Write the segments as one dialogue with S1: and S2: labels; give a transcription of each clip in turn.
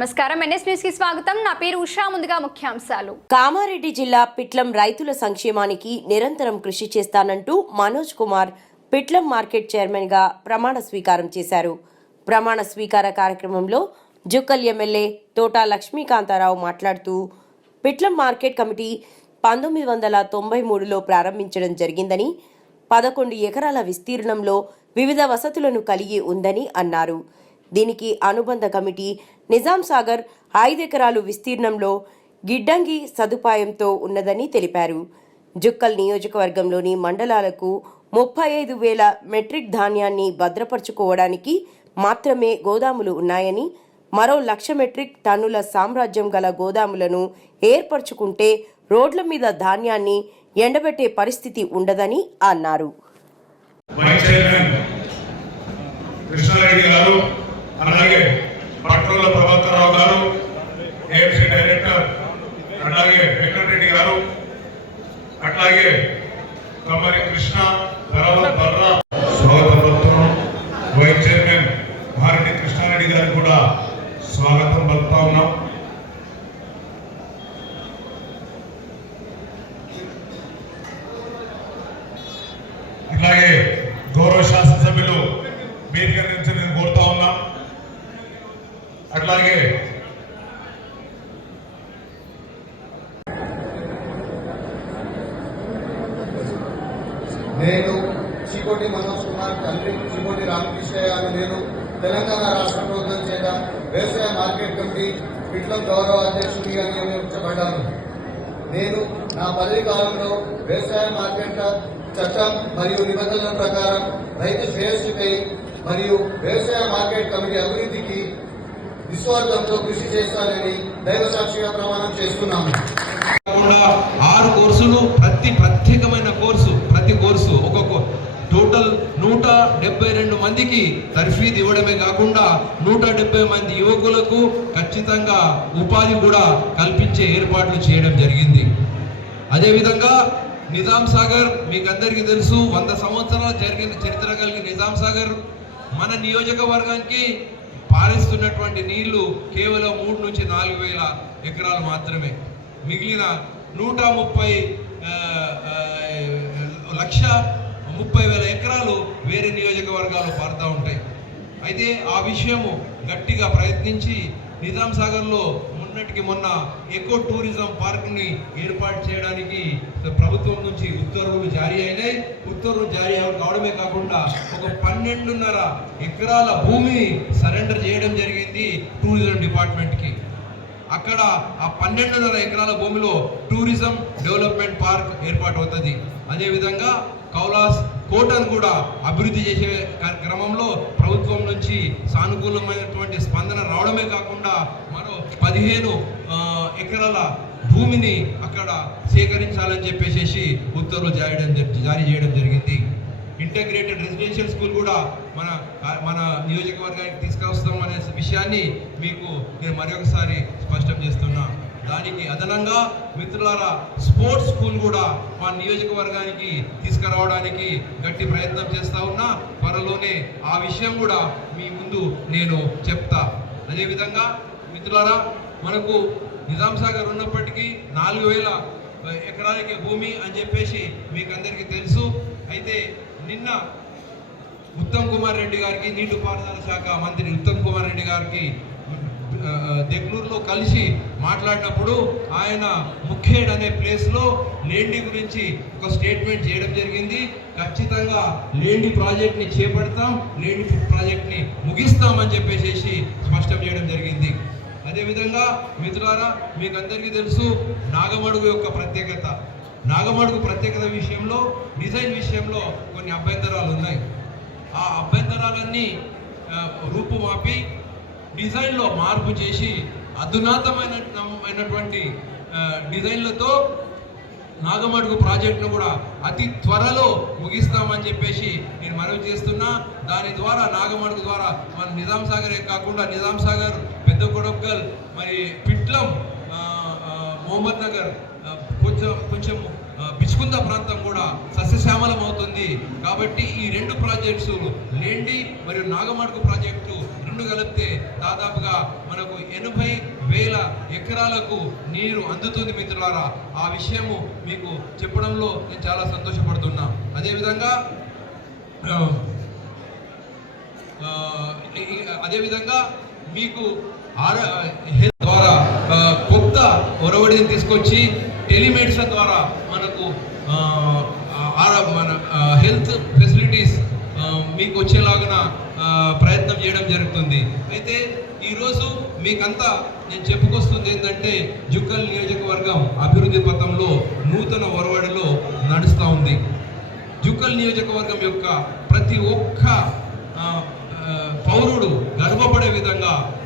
S1: నమస్కారం. ఎన్ఎస్ న్యూస్కి స్వాగతం. నా పేరు ఉషా. ముందుగా ముఖ్యాంశాలు.
S2: కామారెడ్డి జిల్లా పిట్లం రైతుల సంక్షేమానికి నిరంతరం కృషి చేస్తానంటూ మనోజ్ కుమార్ పిట్లం మార్కెట్ చైర్మన్గా ప్రమాణ స్వీకారం చేశారు. ప్రమాణ స్వీకార కార్యక్రమంలో జుక్కల్ ఎమ్మెల్యే తోటా లక్ష్మీకాంతారావు మాట్లాడుతూ పిట్లం మార్కెట్ కమిటీ పంతొమ్మిది వందల తొంభై మూడులో ప్రారంభించడం జరిగిందని పదకొండు ఎకరాల విస్తీర్ణంలో వివిధ వసతులను కలిగి ఉందని అన్నారు. దీనికి అనుబంధ కమిటీ నిజాం సాగర్ ఐదెకరాలు విస్తీర్ణంలో గిడ్డంగి సదుపాయంతో ఉన్నదని తెలిపారు. జుక్కల్ నియోజకవర్గంలోని మండలాలకు ముప్పై ఐదు వేల మెట్రిక్ ధాన్యాన్ని భద్రపరచుకోవడానికి మాత్రమే గోదాములు ఉన్నాయని మరో లక్ష మెట్రిక్ టన్నుల సామ్రాజ్యం గల గోదాములను ఏర్పరచుకుంటే రోడ్ల మీద ధాన్యాన్ని ఎండబెట్టే పరిస్థితి ఉండదని అన్నారు.
S3: వైస్ చైర్మన్ కృష్ణారెడ్డి గారు అలాగే పట్రోల ప్రభాకరరావు గారు ఏఎంసీ డైరెక్టర్ అలాగే వెంకటరెడ్డి గారు అట్లాగే కమ్మరి కృష్ణ ధరవత్ బర్రా స్వాగతం పలుకుతున్నాం వైస్ చైర్మన్ భారతి కృష్ణారెడ్డి గారు కూడా స్వాగతం పలుకుతా ఉన్నాం ఇట్లాగే గౌరవ శాసనసభ్యులు వేదిక నుంచి నేను కోరుతా ఉన్నా అలాగే.
S4: నేను చీకోటి మనోజ్ కుమార్ తండ్రి చీకోటి రామకృష్ణయ్య అని నేను తెలంగాణ రాష్ట్ర ప్రభుత్వం చేత వ్యవసాయ మార్కెట్ కమిటీ పిట్లం గౌరవ అధ్యక్షుడిగా నియమించబడ్డాను నేను నా పదవి కాలంలో వ్యవసాయ మార్కెట్ చట్టం మరియు నిబంధనల ప్రకారం రైతు శ్రేయస్సుపై మరియు వ్యవసాయ మార్కెట్ కమిటీ అభివృద్ధి విశ్వార్థంతో కృషి చేస్తానని దైవ సాక్షిగా ప్రమాణం చేస్తున్నాము.
S5: కాకుండా ఆరు కోర్సులు ప్రతి ప్రత్యేకమైన కోర్సు ప్రతి కోర్సు ఒక్కొక్క టోటల్ నూట డెబ్బై రెండు మందికి తర్ఫీదు ఇవ్వడమే కాకుండా నూట డెబ్బై మంది యువకులకు ఖచ్చితంగా ఉపాధి కూడా కల్పించే ఏర్పాట్లు చేయడం జరిగింది. అదేవిధంగా నిజాం సాగర్ మీకు అందరికీ తెలుసు వంద సంవత్సరాల జరిగిన చరిత్ర కలిగిన నిజాం సాగర్ మన నియోజకవర్గానికి పారిస్తున్నటువంటి నీళ్ళు కేవలం మూడు నుంచి నాలుగు వేల ఎకరాలు మాత్రమే. మిగిలిన నూట ముప్పై లక్ష ముప్పై వేల ఎకరాలు వేరే నియోజకవర్గాలు పారుతూ ఉంటాయి. అయితే ఆ విషయము గట్టిగా ప్రయత్నించి నిజాం సాగర్లో మొన్నటికి మొన్న ఎకో టూరిజం పార్క్ని ఏర్పాటు చేయడానికి ప్రభుత్వం నుంచి ఉత్తర్వులు జారీ అయినాయి. ఉత్తర్వులు జారీ కావడమే కాకుండా ఒక పన్నెండున్నర ఎకరాల భూమిని సరెండర్ చేయడం జరిగింది టూరిజం డిపార్ట్మెంట్కి. అక్కడ ఆ పన్నెండున్నర ఎకరాల భూమిలో టూరిజం డెవలప్మెంట్ పార్క్ ఏర్పాటు అవుతుంది. అదేవిధంగా కౌలాస్ కోటను కూడా అభివృద్ధి చేసే క్రమంలో ప్రభుత్వం నుంచి సానుకూలమైనటువంటి స్పందన రావడమే కాకుండా మరో పదిహేను ఎకరాల భూమిని అక్కడ సేకరించాలని చెప్పేసి ఉత్తర్వులు జారీ చేయడం జారీ చేయడం జరిగింది. ఇంటగ్రేటెడ్ రెసిడెన్షియల్ స్కూల్ కూడా మన మన నియోజకవర్గానికి తీసుకొస్తాం అనే విషయాన్ని మీకు నేను మరొకసారి స్పష్టం చేస్తున్నా. దానికి అదనంగా మిత్రులారా స్పోర్ట్స్ స్కూల్ కూడా మా నియోజకవర్గానికి తీసుకురావడానికి గట్టి ప్రయత్నం చేస్తూ ఉన్నా. త్వరలోనే ఆ విషయం కూడా మీ ముందు నేను చెప్తా. అదేవిధంగా మిత్రులారా మనకు నిజాం సాగర్ ఉన్నప్పటికీ నాలుగు వేల ఎకరాలకి భూమి అని చెప్పేసి మీకు అందరికీ తెలుసు. అయితే నిన్న ఉత్తమ్ కుమార్ రెడ్డి గారికి నీటిపారుదల శాఖ మంత్రి ఉత్తమ్ కుమార్ రెడ్డి గారికి ఆ, దెగ్లూరులో కలిసి మాట్లాడినప్పుడు ఆయన ముఖేడ్ అనే ప్లేస్లో లేండి గురించి ఒక స్టేట్మెంట్ చేయడం జరిగింది. ఖచ్చితంగా లేండి ప్రాజెక్ట్ని చేపడతాం లేండి ప్రాజెక్ట్ని ముగిస్తామని చెప్పేసి స్పష్టం చేయడం జరిగింది. అదేవిధంగా మిత్రులారా మీకు అందరికీ తెలుసు నాగమడుగు యొక్క ప్రత్యేకత. నాగమడుగు ప్రత్యేకత విషయంలో డిజైన్ విషయంలో కొన్ని అభ్యంతరాలు ఉన్నాయి. ఆ అభ్యంతరాలన్నీ రూపుమాపి డిజైన్లో మార్పు చేసి అధునాతమైనటువంటి డిజైన్లతో నాగమడుగు ప్రాజెక్టును కూడా అతి త్వరలో ముగిస్తామని చెప్పేసి నేను మనవి చేస్తున్నా. దాని ద్వారా నాగమడుగు ద్వారా మన నిజాం సాగరే కాకుండా నిజాం సాగర్ పెద్ద కొడక్కల్ మరి పిట్లం ఆ, మొహమ్మద్ నగర్ కొంచెం కొంచెం ఆ, బిచ్కుంద ప్రాంతం కూడా సస్యశ్యామలం అవుతుంది. కాబట్టి ఈ రెండు ప్రాజెక్ట్స్ లేండి మరియు నాగమడుగు ప్రాజెక్టు రెండు కలిపితే దాదాపుగా మనకు ఎనభై వేల ఎకరాలకు నీరు అందుతుంది మిత్రులారా. ఆ విషయము మీకు చెప్పడంలో నేను చాలా సంతోషపడుతున్నా. అదేవిధంగా అదేవిధంగా మీకు హెల్త్ ద్వారా కొత్త ఒరవడిని తీసుకొచ్చి టెలిమెడిసిన్ ద్వారా మనకు మన హెల్త్ ఫెసిలిటీస్ మీకు వచ్చేలాగున ప్రయత్నం చేయడం జరుగుతుంది. అయితే ఈరోజు మీకంతా నేను చెప్పుకొస్తుంది ఏంటంటే జుక్కల్ నియోజకవర్గం అభివృద్ధి పథంలో నూతన ఒరవడిలో నడుస్తూ ఉంది. జుక్కల్ నియోజకవర్గం యొక్క ప్రతి ఒక్క పౌరుడు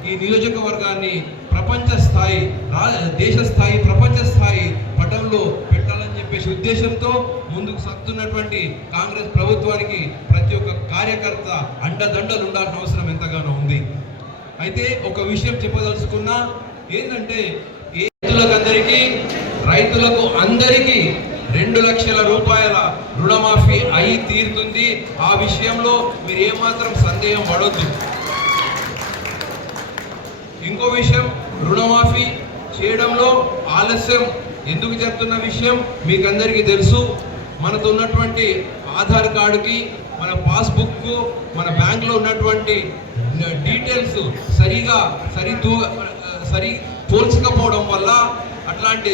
S5: ఈ నియోజకవర్గాన్ని ప్రపంచ స్థాయి రా దేశ స్థాయి ప్రపంచ స్థాయి పటంలో పెట్టాలని చెప్పేసి ఉద్దేశంతో ముందుకు సాగుతున్నటువంటి కాంగ్రెస్ ప్రభుత్వానికి ప్రతి ఒక్క కార్యకర్త అండదండలు ఉండాల్సిన అవసరం ఎంతగానో ఉంది. అయితే ఒక విషయం చెప్పదలుచుకున్నా ఏంటంటే రైతులకందరికీ రైతులకు అందరికీ రెండు లక్షల రూపాయల రుణమాఫీ అయి తీరుతుంది. ఆ విషయంలో మీరు ఏమాత్రం సందేహం పడొద్దు. ఇంకో విషయం రుణమాఫీ చేయడంలో ఆలస్యం. ఎందుకు జరుగుతున్న విషయం మీకు అందరికీ తెలుసు. మనతో ఉన్నటువంటి ఆధార్ కార్డుకి మన పాస్బుక్ మన బ్యాంక్లో ఉన్నటువంటి డీటెయిల్స్ సరిగా సరితూ సరి పోల్చకపోవడం వల్ల అట్లాంటి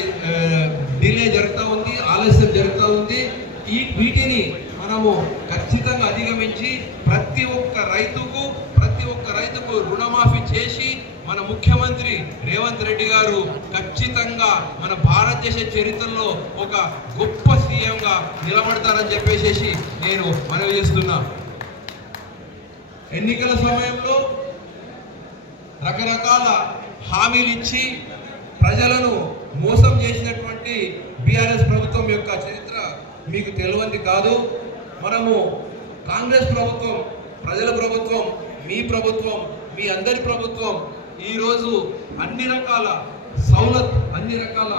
S5: డిలే జరుగుతూ ఉంది ఆలస్యం జరుగుతూ ఉంది. ఈ వీటిని మనము ఖచ్చితంగా అధిగమించి ప్రతి ఒక్క రైతుకు ప్రతి ఒక్క రైతుకు రుణమాఫీ చేసి మన ముఖ్యమంత్రి రేవంత్ రెడ్డి గారు ఖచ్చితంగా మన భారతదేశ చరిత్రలో ఒక గొప్ప సీఎంగా నిలబడతారని చెప్పేసి నేను మనవి చేస్తున్నా. ఎన్నికల సమయంలో రకరకాల హామీలు ఇచ్చి ప్రజలను మోసం చేసినటువంటి బీఆర్ఎస్ ప్రభుత్వం యొక్క చరిత్ర మీకు తెలియంది కాదు. మనము కాంగ్రెస్ ప్రభుత్వం ప్రజల ప్రభుత్వం మీ ప్రభుత్వం మీ అందరి ప్రభుత్వం ఈరోజు అన్ని రకాల సౌలత్ అన్ని రకాల